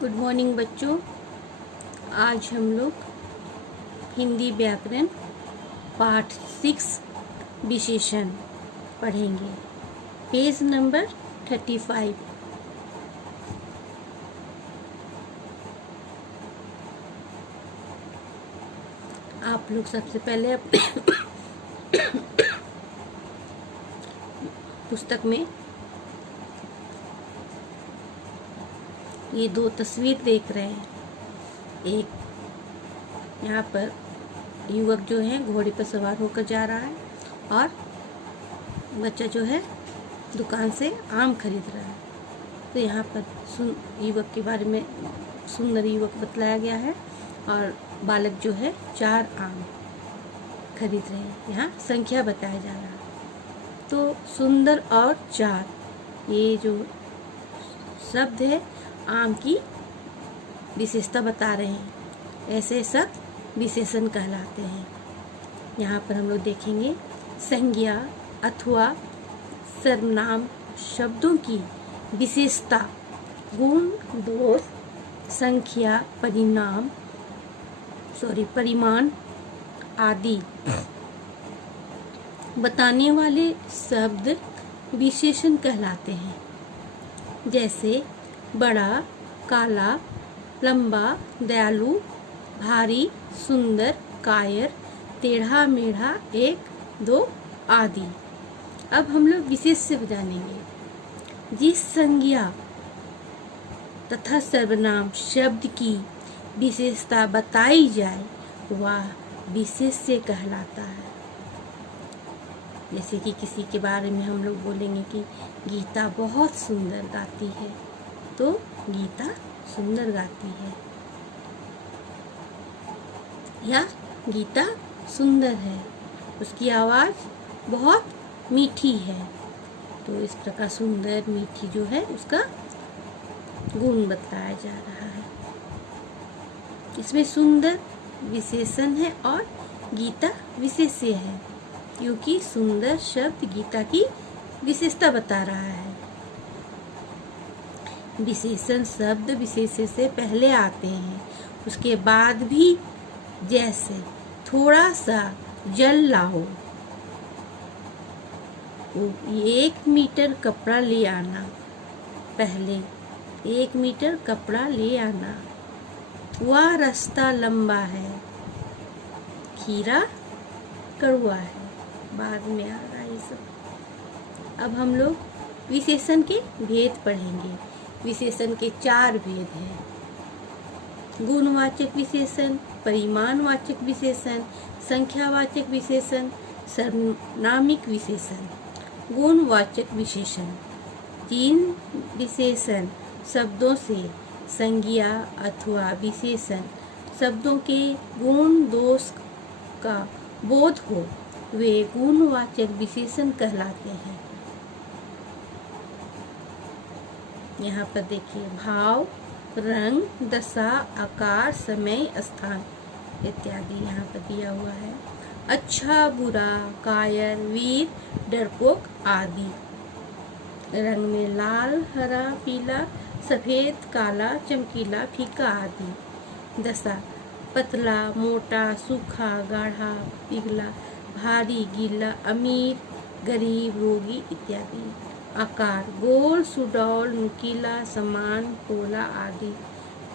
Good morning बच्चों। आज हम लोग हिंदी व्याकरण पाठ 6 विशेषण पढ़ेंगे। Page number 35। आप लोग सबसे पहले पुस्तक में ये 2 तस्वीर देख रहे हैं। एक यहाँ पर युवक जो है घोड़े पर सवार होकर जा रहा है और बच्चा जो है दुकान से आम खरीद रहा है। तो यहाँ पर युवक के बारे में सुंदर युवक बतलाया गया है और बालक जो है 4 आम खरीद रहे हैं। यहाँ संख्या बताया जा रहा है। तो सुंदर और 4 ये जो शब्द है आम की विशेषता बता रहे हैं। ऐसे शब्द विशेषण कहलाते हैं। यहाँ पर हम लोग देखेंगे संज्ञा अथवा सर्वनाम शब्दों की विशेषता, गुण, दोष, संख्या, परिमाण आदि बताने वाले शब्द विशेषण कहलाते हैं। जैसे बड़ा, काला, लंबा, दयालु, भारी, सुंदर, कायर, टेढ़ा मेढ़ा, 1, 2 आदि। अब हम लोग विशेष से जानेंगे। जिस संज्ञा तथा सर्वनाम शब्द की विशेषता बताई जाए वह विशेष से कहलाता है। जैसे कि किसी के बारे में हम लोग बोलेंगे कि गीता बहुत सुंदर गाती है, तो गीता सुंदर गाती है या गीता सुंदर है, उसकी आवाज़ बहुत मीठी है। तो इस प्रकार सुंदर मीठी जो है उसका गुण बताया जा रहा है। इसमें सुंदर विशेषण है और गीता विशेष्य है, क्योंकि सुंदर शब्द गीता की विशेषता बता रहा है। विशेषण शब्द विशेष्य से पहले आते हैं, उसके बाद भी। जैसे थोड़ा सा जल लाओ, 1 मीटर कपड़ा ले आना। पहले 1 मीटर कपड़ा ले आना। वह रास्ता लंबा है, खीरा कड़वा है। बाद में आ रहा है सब। अब हम लोग विशेषण के भेद पढ़ेंगे। विशेषण के 4 भेद हैं। गुणवाचक विशेषण, परिमाणवाचक विशेषण, संख्यावाचक विशेषण, सर्वनामिक विशेषण। गुणवाचक विशेषण, जिन विशेषण शब्दों से संज्ञा अथवा विशेषण शब्दों के गुण दोष का बोध हो वे गुणवाचक विशेषण कहलाते हैं। यहाँ पर देखिए भाव, रंग, दशा, आकार, समय, स्थान इत्यादि यहाँ पर दिया हुआ है। अच्छा, बुरा, कायर, वीर, डरपोक आदि। रंग में लाल, हरा, पीला, सफेद, काला, चमकीला, फीका आदि। दशा पतला, मोटा, सूखा, गाढ़ा, पिघला, भारी, गीला, अमीर, गरीब, रोगी इत्यादि। आकार गोल, सुडौल, नुकीला, समान, पोला आदि।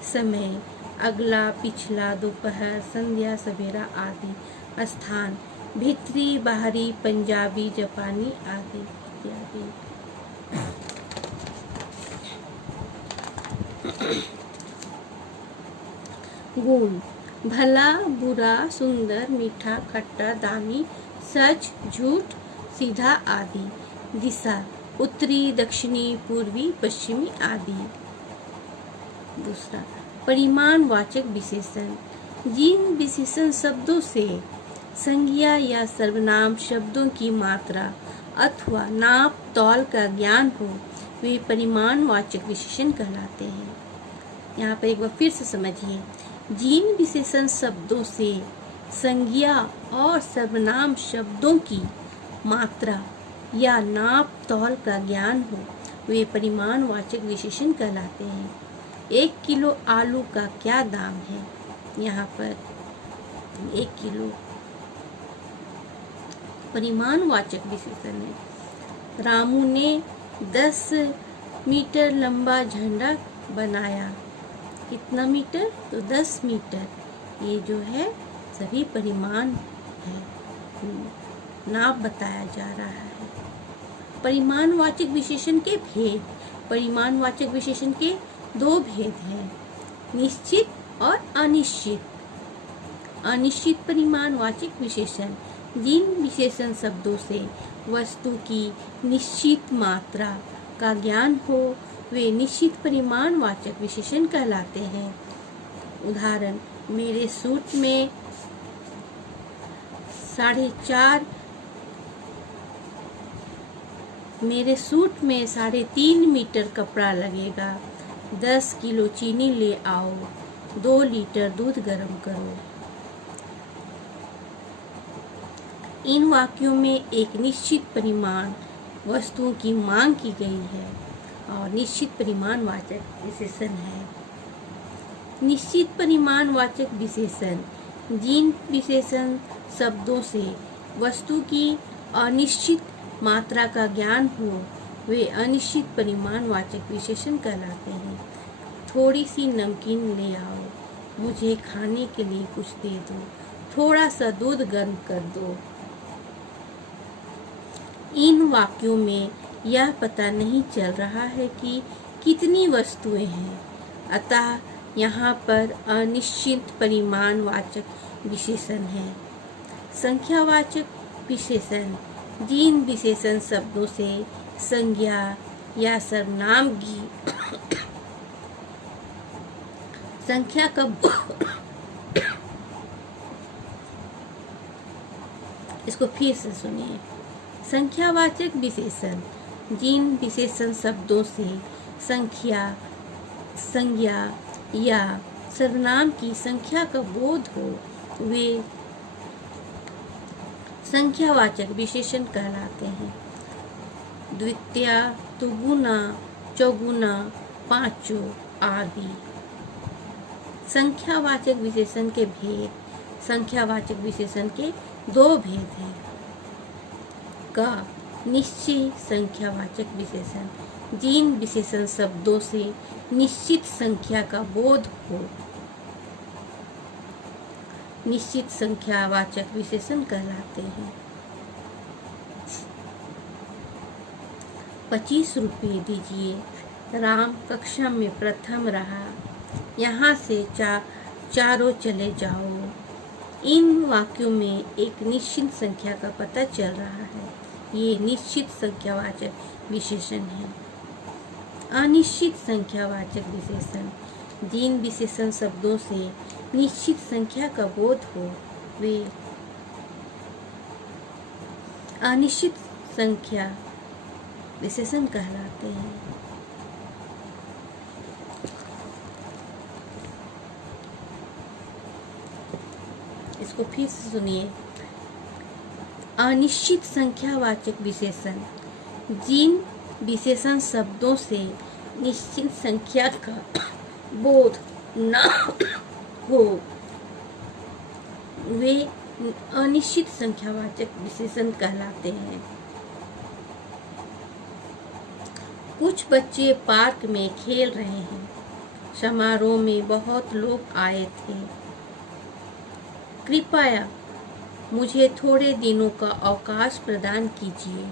समय अगला, पिछला, दोपहर, संध्या, सवेरा आदि। स्थान भीतरी, बाहरी, पंजाबी, जापानी आदि इत्यादि। गुण भला, बुरा, सुंदर, मीठा, खट्टा, दानी, सच, झूठ, सीधा आदि। दिशा उत्तरी, दक्षिणी, पूर्वी, पश्चिमी आदि। दूसरा परिमाणवाचक विशेषण, जिन विशेषण शब्दों से संज्ञा या सर्वनाम शब्दों की मात्रा अथवा नाप तौल का ज्ञान हो वे परिमाणवाचक विशेषण कहलाते हैं। यहाँ पर एक बार फिर से समझिए। जिन विशेषण शब्दों से संज्ञा और सर्वनाम शब्दों की मात्रा या नाप तौल का ज्ञान हो वे परिमाणवाचक विशेषण कहलाते हैं। 1 किलो आलू का क्या दाम है? यहाँ पर 1 किलो परिमाणवाचक विशेषण है। रामू ने 10 मीटर लंबा झंडा बनाया। कितना मीटर? तो 10 मीटर। ये जो है सभी परिमाण है, नाप बताया जा रहा है। परिमाणवाचक विशेषण के भेद। परिमाणवाचक विशेषण के 2 भेद हैं, निश्चित और अनिश्चित। अनिश्चित परिमाणवाचक विशेषण जिन विशेषण शब्दों से वस्तु की निश्चित मात्रा का ज्ञान हो वे निश्चित परिमाणवाचक विशेषण कहलाते हैं। उदाहरण, मेरे सूट में 3.5 मीटर कपड़ा लगेगा। 10 किलो चीनी ले आओ। 2 लीटर दूध गर्म करो। इन वाक्यों में एक निश्चित परिमाण वस्तुओं की मांग की गई है और निश्चित परिमाणवाचक विशेषण है। निश्चित परिमाणवाचक विशेषण जिन विशेषण शब्दों से वस्तु की अनिश्चित मात्रा का ज्ञान हो वे अनिश्चित परिमाणवाचक विशेषण कहलाते हैं। थोड़ी सी नमकीन ले आओ। मुझे खाने के लिए कुछ दे दो। थोड़ा सा दूध गर्म कर दो। इन वाक्यों में यह पता नहीं चल रहा है कि कितनी वस्तुएं हैं, अतः यहाँ पर अनिश्चित परिमाणवाचक विशेषण है। संख्यावाचक विशेषण जिन विशेषण शब्दों से संज्ञा या सर्वनाम की संख्या का इसको फिर से सुनिए। संख्यावाचक विशेषण जिन विशेषण शब्दों से संख्या, संज्ञा या सर्वनाम की संख्या का बोध हो वे संख्यावाचक विशेषण कहलाते हैं। द्वितीया, दुगुना, चौगुना, पांचों आदि। संख्यावाचक विशेषण के भेद। संख्यावाचक विशेषण के 2 भेद हैं। का निश्चय संख्यावाचक विशेषण जिन विशेषण शब्दों से निश्चित संख्या का बोध हो निश्चित संख्यावाचक विशेषण कहलाते हैं। 25 रुपये दीजिए। राम कक्षा में प्रथम रहा। यहाँ से चारों चले जाओ। इन वाक्यों में एक निश्चित संख्या का पता चल रहा है। ये निश्चित संख्यावाचक विशेषण है। अनिश्चित संख्यावाचक विशेषण जिन विशेषण शब्दों से निश्चित संख्या का बोध हो वे अनिश्चित संख्या विशेषण कहलाते हैं। इसको फिर से सुनिए। अनिश्चित संख्यावाचक विशेषण जिन विशेषण शब्दों से निश्चित संख्या का बोध न हो वे अनिश्चित संख्यावाचक विशेषण कहलाते हैं। कुछ बच्चे पार्क में खेल रहे हैं। समारोह में बहुत लोग आए थे। कृपया मुझे थोड़े दिनों का अवकाश प्रदान कीजिए।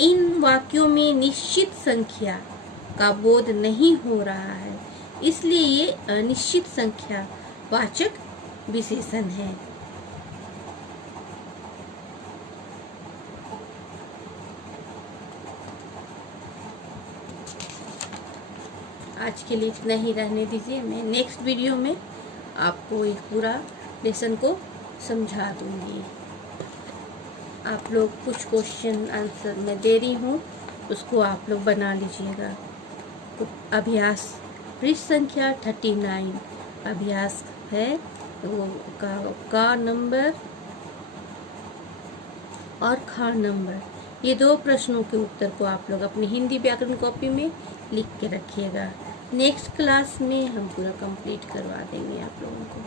इन वाक्यों में निश्चित संख्या का बोध नहीं हो रहा है, इसलिए ये अनिश्चित संख्या वाचक विशेषण है। आज के लिए इतना ही रहने दीजिए। मैं नेक्स्ट वीडियो में आपको एक पूरा लेसन को समझा दूंगी। आप लोग कुछ क्वेश्चन आंसर मैं दे रही हूँ, उसको आप लोग बना लीजिएगा। तो अभ्यास पृष्ठ संख्या 39 अभ्यास है। वो का नंबर और खा नंबर ये 2 प्रश्नों के उत्तर को आप लोग अपनी हिंदी व्याकरण कॉपी में लिख के रखिएगा। नेक्स्ट क्लास में हम पूरा कंप्लीट करवा देंगे आप लोगों को।